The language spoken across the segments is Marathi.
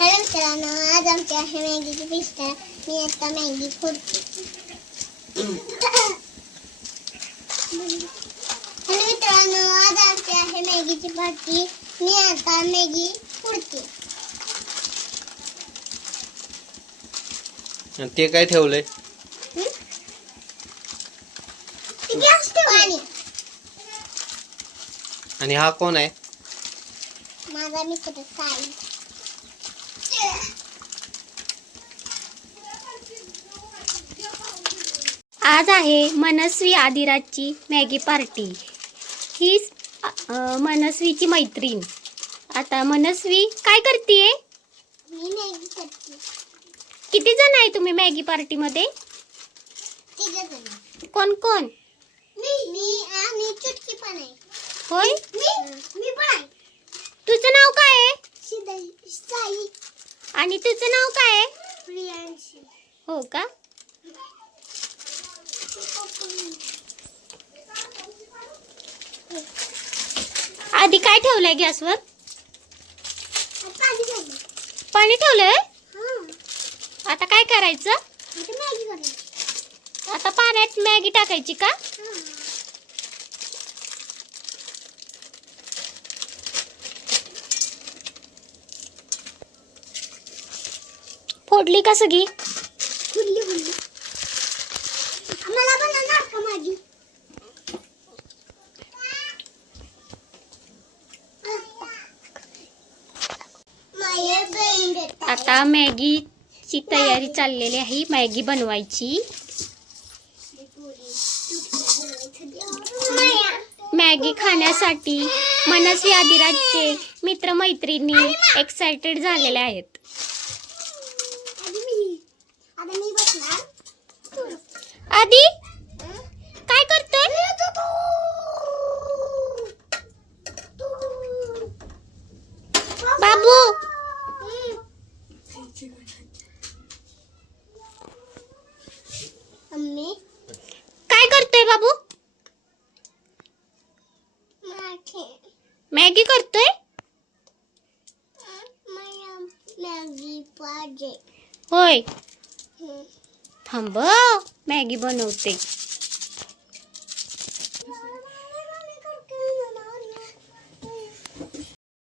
हॅलो मित्रांनो, आज आमच्या आहे मॅगीची पेस्ट. मी आता मॅगी फोडते. हॅलो मित्रांनो, आज आमची आहे मॅगीची पार्टी. मी आता मॅगी फोडते. ते काय ठेवलंय? गॅस ठेवली. आणि हा कोण आहे? माझा मित्र साई. आज आहे मनस्वी आदिराजची मॅगी पार्टी. ही मनस्वीची मैत्रीण. आता मनस्वी काय करतीये? मी मॅगी करते. किती जण आहे तुम्ही मॅगी पार्टी मध्ये? 3 जण. कोण कोण? मी आणि चुटकी पण आहे. होय, मी पण आहे. तुझं नाव काय आहे? साई. आणि तुझं नाव काय आहे? प्रियांशी. हो का? आधी काय ठेवलंय गॅसवर? पाणी ठेवलंय. आता काय करायचं? आता पाण्यात मॅगी टाकायची का? फोडली का सगळी? मला बनवणार का माझी? आता मॅगीची तयारी चाललेली आहे. मॅगी बनवायची. मॅगी खाण्यासाठी मनस्वी आदिराजचे मित्रमैत्रिणी एक्साइटेड झालेले आहेत. आदी काय करतोय? बाबू काय करतोय? बाबू मॅगी करतोय. मॅगी पाहिजे. होय, थांब, मॅगी बनवते.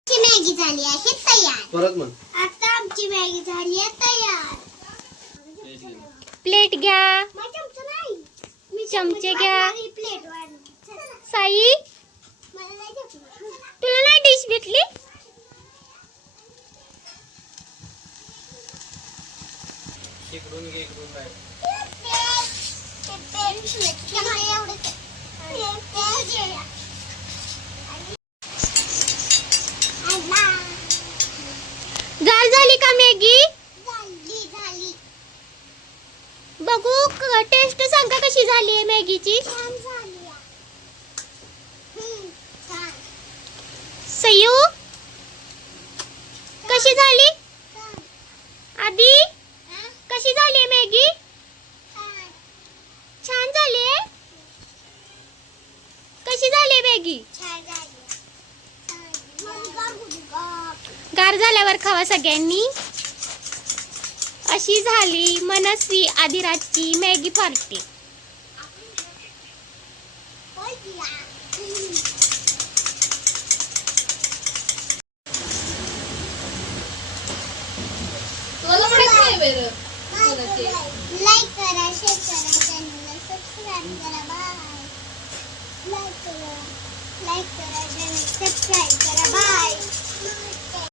मॅगी झाली आहे तयार. परत म्हण. आता आमची मॅगी झाली आहे तयार. प्लेट घ्या. चमचे घ्या. साई, तुला नाही डिश भेटली? इकडून घे, इकडून नाही. गार झाली का मॅगी? झाली. बघू, टेस्ट सांगा कशी झाली आहे मॅगीची. छान झाली. छान. सयू कशी झाली? आधी कशी झाली मॅगी? छान झाली आहे. कशी झाली मॅगी? गार झाल्यावर खावा सगळ्यांनी. अशी झाली मनस्वी आदिराजची मॅगी पार्टी. लाईक करा, शेअर करा, चॅनलला सबस्क्राईब करा. बाय. लाईक करा, चॅनल सबस्क्राईब.